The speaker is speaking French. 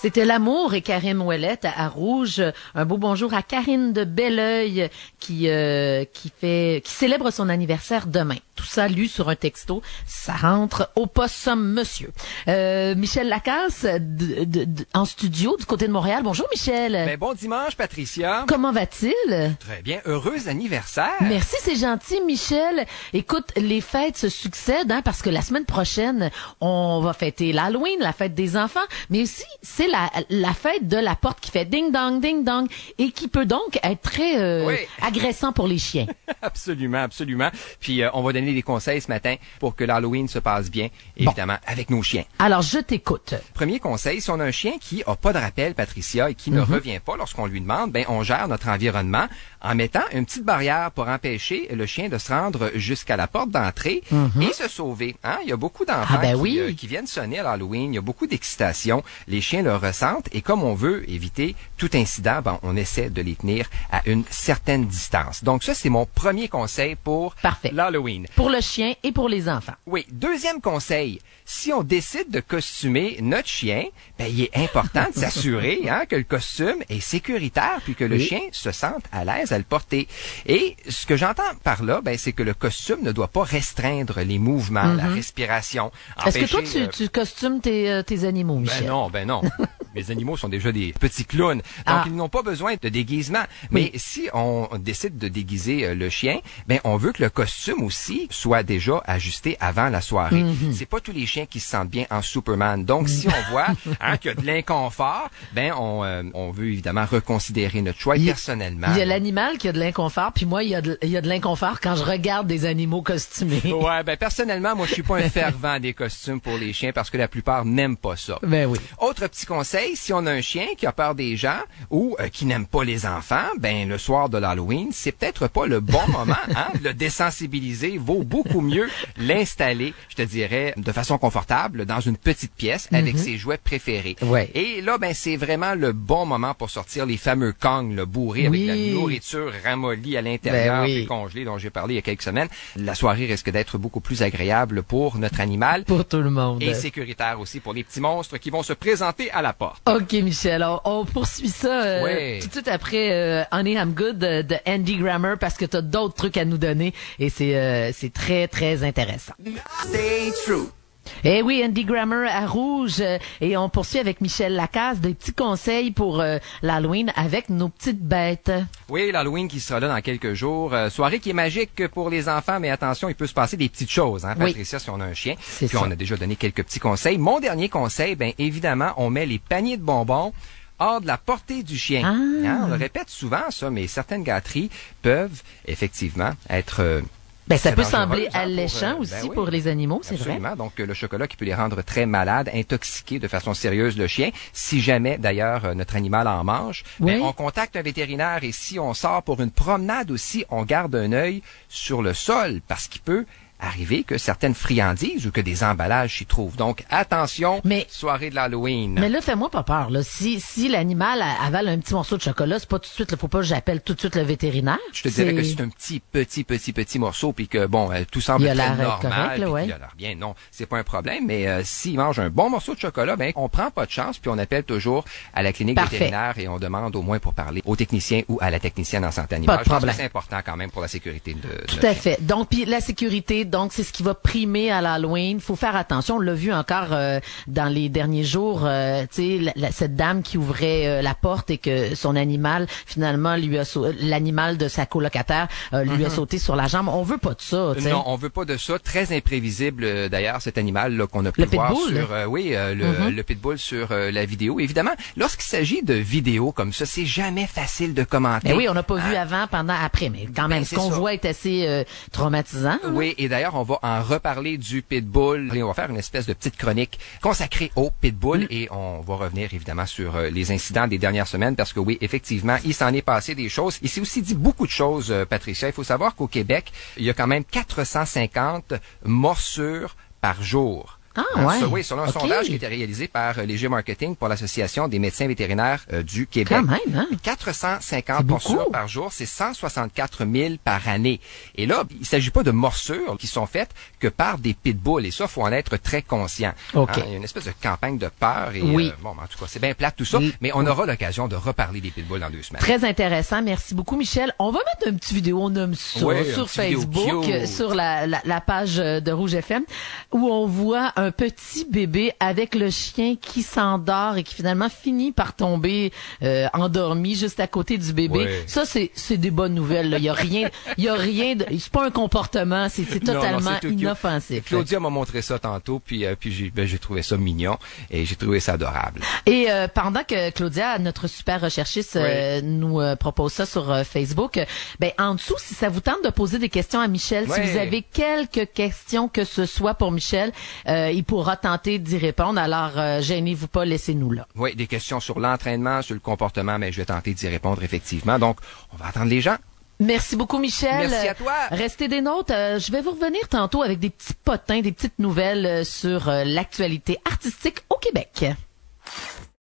C'était L'amour et Karine Ouellette à Rouge. Un beau bonjour à Karine de Belleuil qui célèbre son anniversaire demain. Tout ça lu sur un texto. Ça rentre au possum, monsieur. Michel Lacasse en studio du côté de Montréal. Bonjour Michel. Ben, bon dimanche Patricia. Comment va-t-il? Très bien. Heureux anniversaire. Merci, c'est gentil Michel. Écoute, les fêtes se succèdent parce que la semaine prochaine, on va fêter l'Halloween, la fête des enfants, mais aussi c'est la fête de la porte qui fait ding-dong, ding-dong, et qui peut donc être très agressant pour les chiens. Absolument, absolument. Puis on va donner des conseils ce matin pour que l'Halloween se passe bien, évidemment, avec nos chiens. Alors, je t'écoute. Premier conseil, si on a un chien qui a pas de rappel, Patricia, et qui ne revient pas lorsqu'on lui demande, ben on gère notre environnement en mettant une petite barrière pour empêcher le chien de se rendre jusqu'à la porte d'entrée et se sauver. Hein? Il y a beaucoup d'enfants qui viennent sonner à l'Halloween. Il y a beaucoup d'excitation. Les chiens le ressentent et comme on veut éviter tout incident, ben, on essaie de les tenir à une certaine distance. Donc ça, c'est mon premier conseil pour l'Halloween. Pour le chien et pour les enfants. Oui. Deuxième conseil, si on décide de costumer notre chien, ben, il est important de s'assurer que le costume est sécuritaire puis que le chien se sente à l'aise à le porter. Et ce que j'entends par là, ben, c'est que le costume ne doit pas restreindre les mouvements, la respiration. Est-ce que toi, tu costumes tes animaux, Michel? Ben non. Mes animaux sont déjà des petits clowns, donc ils n'ont pas besoin de déguisement. Mais si on décide de déguiser le chien, ben on veut que le costume aussi soit déjà ajusté avant la soirée. C'est pas tous les chiens qui se sentent bien en Superman. Donc si on voit qu'il y a de l'inconfort, ben on veut évidemment reconsidérer notre choix personnellement. Il y a l'animal qui a de l'inconfort, puis moi il y a de l'inconfort quand je regarde des animaux costumés. Ouais, ben personnellement, moi je suis pas un fervent des costumes pour les chiens parce que la plupart n'aiment pas ça. Ben oui. Autre petit conseil, si on a un chien qui a peur des gens ou qui n'aime pas les enfants, ben le soir de l'Halloween, c'est peut-être pas le bon moment de le désensibiliser. Vaut beaucoup mieux l'installer, je te dirais, de façon confortable dans une petite pièce avec ses jouets préférés. Ouais. Et là, ben c'est vraiment le bon moment pour sortir les fameux Kong, le bourré avec la nourriture ramollie à l'intérieur et congelée dont j'ai parlé il y a quelques semaines. La soirée risque d'être beaucoup plus agréable pour notre animal. Pour tout le monde. Et sécuritaire aussi pour les petits monstres qui vont se présenter à la porte. OK, Michel. On poursuit ça tout de suite après Honey, I'm Good de Andy Grammer parce que tu as d'autres trucs à nous donner et c'est très, très intéressant. Stay true. Eh oui, Andy Grammer à Rouge. Et on poursuit avec Michel Lacasse, des petits conseils pour l'Halloween avec nos petites bêtes. Oui, l'Halloween qui sera là dans quelques jours. Soirée qui est magique pour les enfants, mais attention, il peut se passer des petites choses, Patricia, si on a un chien. Puis on a déjà donné quelques petits conseils. Mon dernier conseil, ben évidemment, on met les paniers de bonbons hors de la portée du chien. On le répète souvent, ça, mais certaines gâteries peuvent effectivement être... ça peut sembler alléchant aussi pour les animaux, c'est vrai. Absolument. Donc, le chocolat qui peut les rendre très malades, intoxiquer de façon sérieuse le chien. Si jamais, d'ailleurs, notre animal en mange, on contacte un vétérinaire et si on sort pour une promenade aussi, on garde un œil sur le sol parce qu'il peut arriver que certaines friandises ou que des emballages s'y trouvent. Donc, attention, soirée de l'Halloween. Mais là, fais-moi pas peur. Là. Si l'animal avale un petit morceau de chocolat, c'est pas tout de suite, faut pas que j'appelle tout de suite le vétérinaire. Je te dirais que c'est un petit morceau, puis que, tout semble très normal, correct, là, il a l'air bien. Non, c'est pas un problème, mais s'il mange un bon morceau de chocolat, on prend pas de chance, puis on appelle toujours à la clinique vétérinaire et on demande au moins pour parler au technicien ou à la technicienne en santé animale. Pas de problème. C'est important quand même pour la sécurité de Tout à fait. Donc, puis la sécurité, donc c'est ce qui va primer à l'Halloween. Faut faire attention. On l'a vu encore dans les derniers jours. Tu sais, cette dame qui ouvrait la porte et que son animal finalement l'animal de sa colocataire lui a sauté sur la jambe. On veut pas de ça. T'sais. Non, on veut pas de ça. Très imprévisible d'ailleurs cet animal là qu'on a pu voir sur le pitbull sur la vidéo. Évidemment, lorsqu'il s'agit de vidéos comme ça, c'est jamais facile de commenter. Mais oui, on n'a pas vu avant, pendant, après, mais quand même, ce qu'on voit est assez traumatisant. Oui, et d'ailleurs, on va en reparler du pitbull. Et on va faire une espèce de petite chronique consacrée au pitbull et on va revenir évidemment sur les incidents des dernières semaines parce que oui, effectivement, il s'en est passé des choses. Il s'est aussi dit beaucoup de choses, Patricia. Il faut savoir qu'au Québec, il y a quand même 450 morsures par jour. Ah, ouais. Oui, selon un sondage qui a été réalisé par Léger Marketing pour l'Association des médecins vétérinaires du Québec. Quand même, hein? 450 morsures par jour, c'est 164 000 par année. Et là, il ne s'agit pas de morsures qui sont faites que par des pitbulls. Et ça, il faut en être très conscient. OK. Il y a une espèce de campagne de peur. Et, oui. Bon, en tout cas, c'est bien plate tout ça. Mais on aura l'occasion de reparler des pitbulls dans 2 semaines. Très intéressant. Merci beaucoup, Michel. On va mettre une petite vidéo, on nomme ça, sur Facebook, sur la page de Rouge FM, où on voit un petit bébé avec le chien qui s'endort et qui finalement finit par tomber endormi juste à côté du bébé. Ouais. Ça, c'est des bonnes nouvelles. Là. Il y a rien c'est pas un comportement, c'est totalement inoffensif. Claudia m'a montré ça tantôt, puis j'ai trouvé ça mignon et j'ai trouvé ça adorable. Et pendant que Claudia, notre super recherchiste, nous propose ça sur Facebook, ben en dessous, si ça vous tente de poser des questions à Michel, si vous avez quelques questions que ce soit pour Michel, il pourra tenter d'y répondre. Alors, gênez-vous pas, laissez-nous là. Oui, des questions sur l'entraînement, sur le comportement, mais je vais tenter d'y répondre effectivement. Donc, on va attendre les gens. Merci beaucoup, Michel. Merci à toi. Restez des nôtres. Je vais vous revenir tantôt avec des petits potins, des petites nouvelles sur l'actualité artistique au Québec.